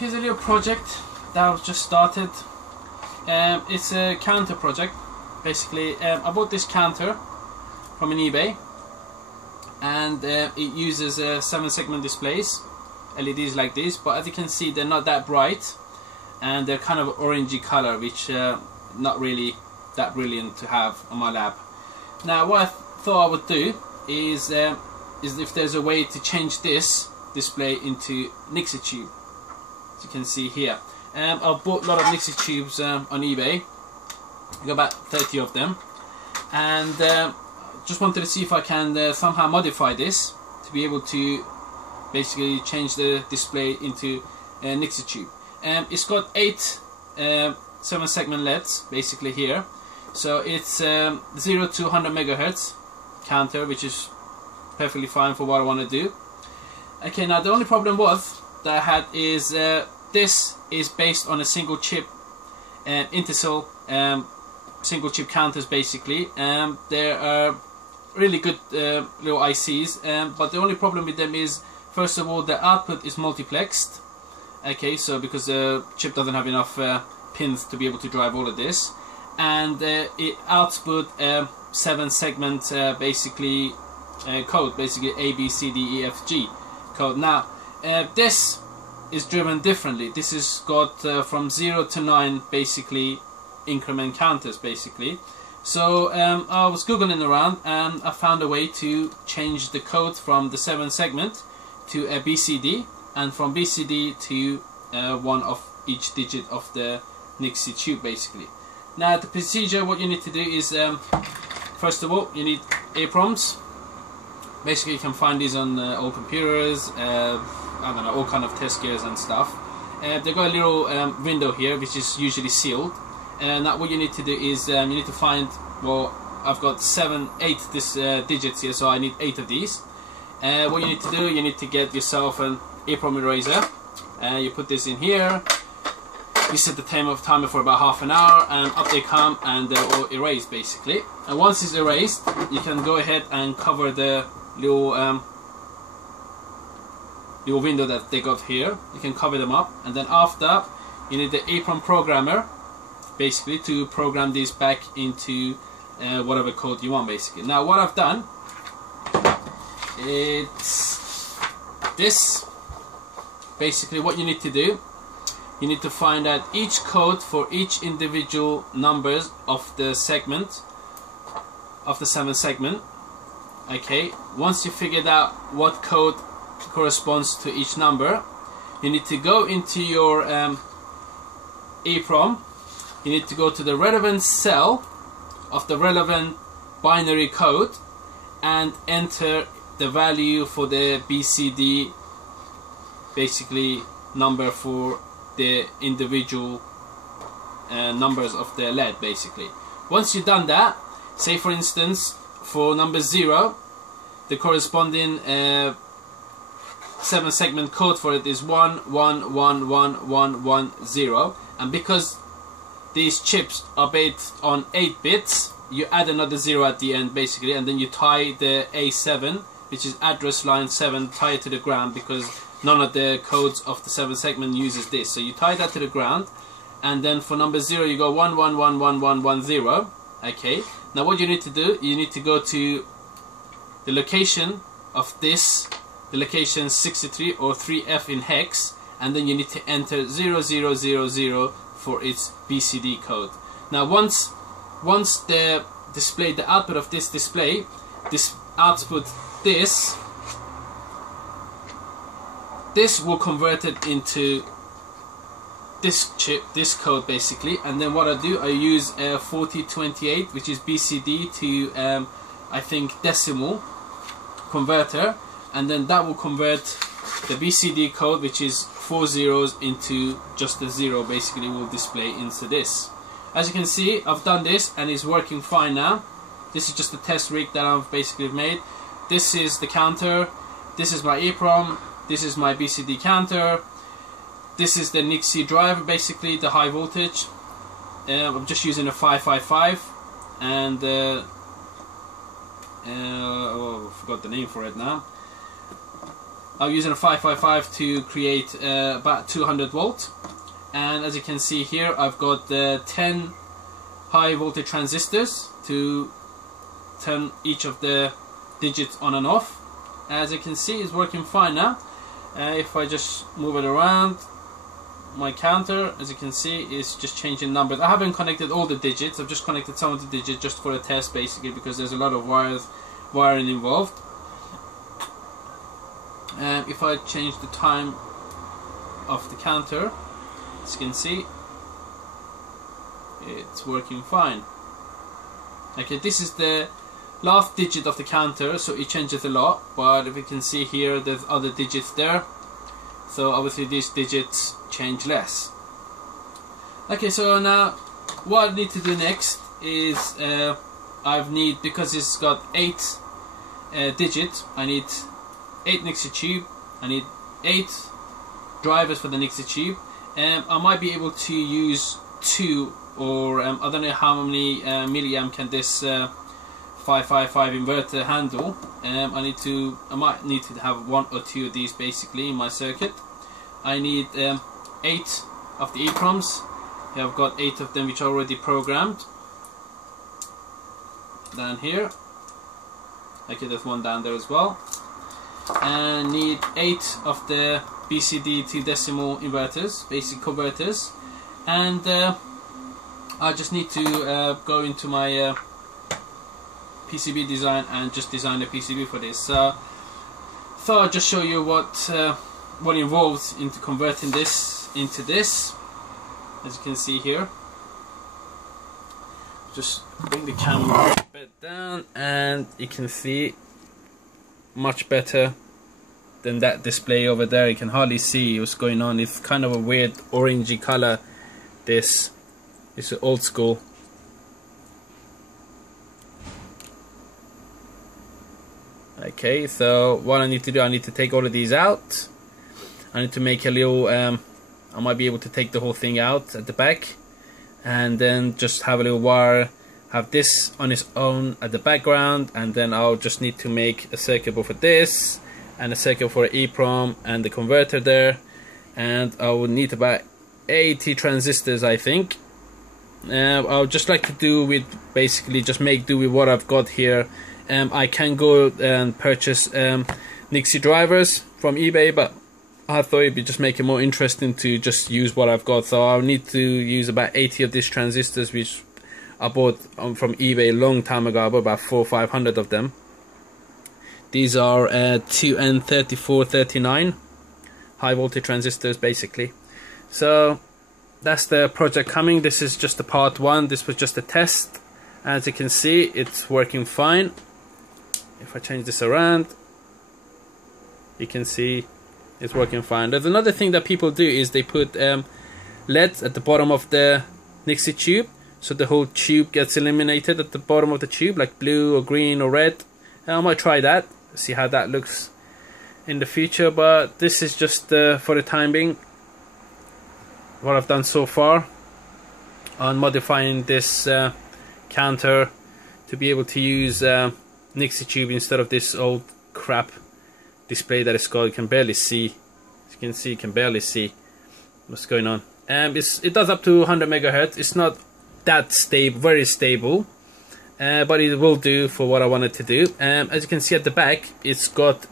here's a little project that I've just started. It's a counter project. Basically, I bought this counter from an eBay, and it uses 7-segment displays, LEDs like this, but as you can see they're not that bright and they're kind of orangey color, which not really that brilliant to have on my lab. Now what I thought I would do is if there's a way to change this display into nixitube, as you can see here. I've bought a lot of nixitubes on eBay. I got about 30 of them, and just wanted to see if I can somehow modify this to be able to basically change the display into nixitube. It's got 8 7-segment LEDs basically here, so it's 0 to 100 megahertz counter, which is perfectly fine for what I want to do. Okay, now the only problem that I had is this is based on a single chip Intercell single chip counters basically. There are really good little ICs, but the only problem with them is, first of all, the output is multiplexed. Okay, so because the chip doesn't have enough pins to be able to drive all of this, and it output 7-segment basically code, basically A, B, C, D, E, F, G code. Now this is driven differently. This is got from 0 to 9 basically increment counters basically. So I was googling around and I found a way to change the code from the 7-segment to a BCD, and from BCD to one of each digit of the nixi tube basically. Now the procedure, what you need to do is first of all you need Eeproms. Basically you can find these on all computers, I don't know, all kind of test gears and stuff. They've got a little window here which is usually sealed. Now what you need to do is you need to find, well, I've got 8 digits here, so I need 8 of these. What you need to do, you need to get yourself an Eeprom eraser, and you put this in here. You set the timer for about half an hour, and up they come, and they're all erased basically. And once it's erased, you can go ahead and cover the little window that they got here. You can cover them up, and then after you need the Eeprom programmer basically to program these back into whatever code you want basically. Now what I've done, it's this. Basically what you need to do, you need to find out each code for each individual numbers of the segment, of the 7-segment. Okay, once you figured out what code corresponds to each number, you need to go into your Eeprom. You need to go to the relevant cell of the relevant binary code and enter the value for the BCD basically number for the individual numbers of the LED basically. Once you've done that, say for instance for number 0, the corresponding 7-segment code for it is 111110, and because these chips are based on 8 bits, you add another 0 at the end basically, and then you tie the A7, which is address line 7, tie it to the ground because none of the codes of the 7-segment uses this. So you tie that to the ground, and then for number 0 you go 111110. Okay, now what you need to do, you need to go to the location of this, the location 63 or 3F in hex, and then you need to enter 0000 for its BCD code. Now once the display, the output of this display, this output this will convert it into this chip, this code basically, and then what I do, I use 4028, which is BCD to I think decimal converter, and then that will convert the BCD code, which is 4 zeros, into just a 0 basically, will display into this. As you can see, I've done this and it's working fine now. This is just a test rig that I've basically made. This is the counter, this is my Eeprom, this is my BCD counter, this is the nixi driver basically, the high voltage. I'm just using a 555, and oh, I forgot the name for it now. I'm using a 555 to create about 200 volt, and as you can see here, I've got 10 high voltage transistors to turn each of the digits on and off. As you can see, it's working fine now. If I just move it around, my counter, as you can see, is just changing numbers. I haven't connected all the digits, I've just connected some of the digits just for a test, basically, because there's a lot of wiring involved. If I change the time of the counter, as you can see, it's working fine. Okay, this is the last digit of the counter, so it changes a lot, but if you can see here, there's other digits there, so obviously these digits change less. Okay, so now what I need to do next is because it's got 8 digits, I need 8 nixitube, I need 8 drivers for the nixitube. I might be able to use 2, or I don't know how many milliamp can this 555 inverter handle. I might need to have 1 or 2 of these basically in my circuit. I need 8 of the Eeproms. Here I've got 8 of them which are already programmed down here. Okay, there's one down there as well. And need 8 of the BCD to decimal inverters, basic converters. And I just need to go into my PCB design and just design a PCB for this. So I'll just show you what involves into converting this into this. As you can see here, just bring the camera a bit down, and you can see much better than that display over there. You can hardly see what's going on. It's kind of a weird orangey color. This is old school. Okay, so what I need to do, I need to take all of these out. I need to make a little I might be able to take the whole thing out at the back, and then just have a little wire, have this on its own at the background, and then I'll just need to make a circuit board for this, and a circuit for an Eeprom, and the converter there, and I will need about 80 transistors, I think. I'll just like to do with, basically just make do with what I've got here. I can go and purchase Nixi drivers from eBay, but I thought it'd be just make it more interesting to just use what I've got. So I'll need to use about 80 of these transistors, which I bought from eBay a long time ago. I bought about 400 or 500 of them. These are 2N3439 high voltage transistors basically. So that's the project coming. This is just the part 1. This was just a test. As you can see, it's working fine. If I change this around, you can see it's working fine. There's another thing that people do is they put LEDs at the bottom of the Nixi tube, so the whole tube gets illuminated at the bottom of the tube, like blue or green or red. And I might try that, see how that looks in the future, but this is just for the time being what I've done so far on modifying this counter to be able to use nixitube instead of this old crap display that it's got. You can barely see, as you can see, you can barely see what's going on. It does up to 100 megahertz. It's not that stable, very stable, but it will do for what I wanted to do. As you can see at the back, it's got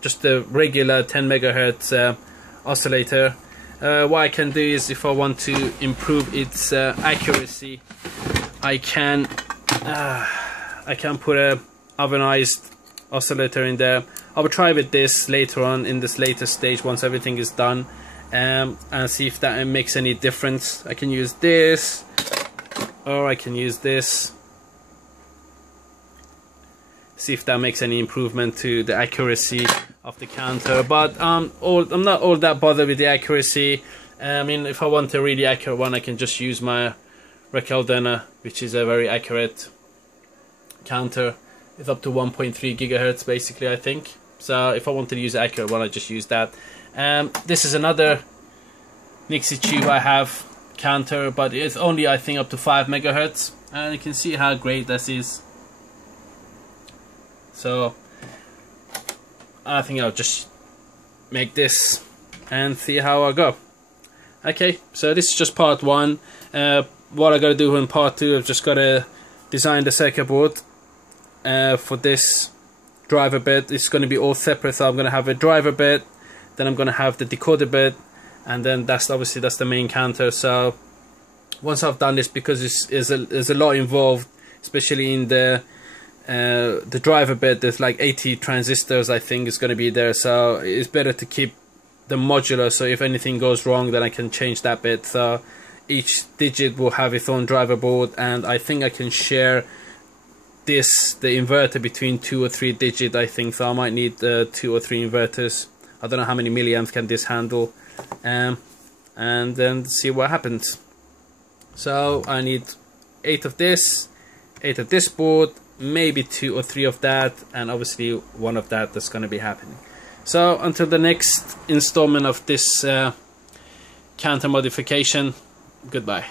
just a regular 10 megahertz oscillator. What I can do is, if I want to improve its accuracy, I can put a ovenized oscillator in there. I will try with this later on in this later stage once everything is done, and see if that makes any difference. I can use this, or I can use this. See if that makes any improvement to the accuracy of the counter. But I'm not all that bothered with the accuracy. I mean, if I want a really accurate one, I can just use my Recalderna, which is a very accurate counter. It's up to 1.3 gigahertz basically, I think. So if I wanted to use an accurate one, I just use that. This is another nixitube I have counter, but it's only, I think, up to 5 megahertz, and you can see how great this is. So I think I'll just make this and see how I go. Okay, so this is just part 1. What I gotta do in part 2, I've just gotta design the circuit board for this driver bit. It's gonna be all separate, so I'm gonna have a driver bit, then I'm gonna have the decoder bit, and then that's the main counter. So once I've done this, because there's a lot involved, especially in the driver bit, there's like 80 transistors I think is going to be there, so it's better to keep them modular, so if anything goes wrong then I can change that bit. So each digit will have its own driver board, and I think I can share the inverter between 2 or 3 digits, I think. So I might need 2 or 3 inverters. I don't know how many milliamps can this handle, and then see what happens. So I need 8 of this, 8 of this board, maybe 2 or 3 of that, and obviously 1 of that's going to be happening. So until the next installment of this counter modification, goodbye.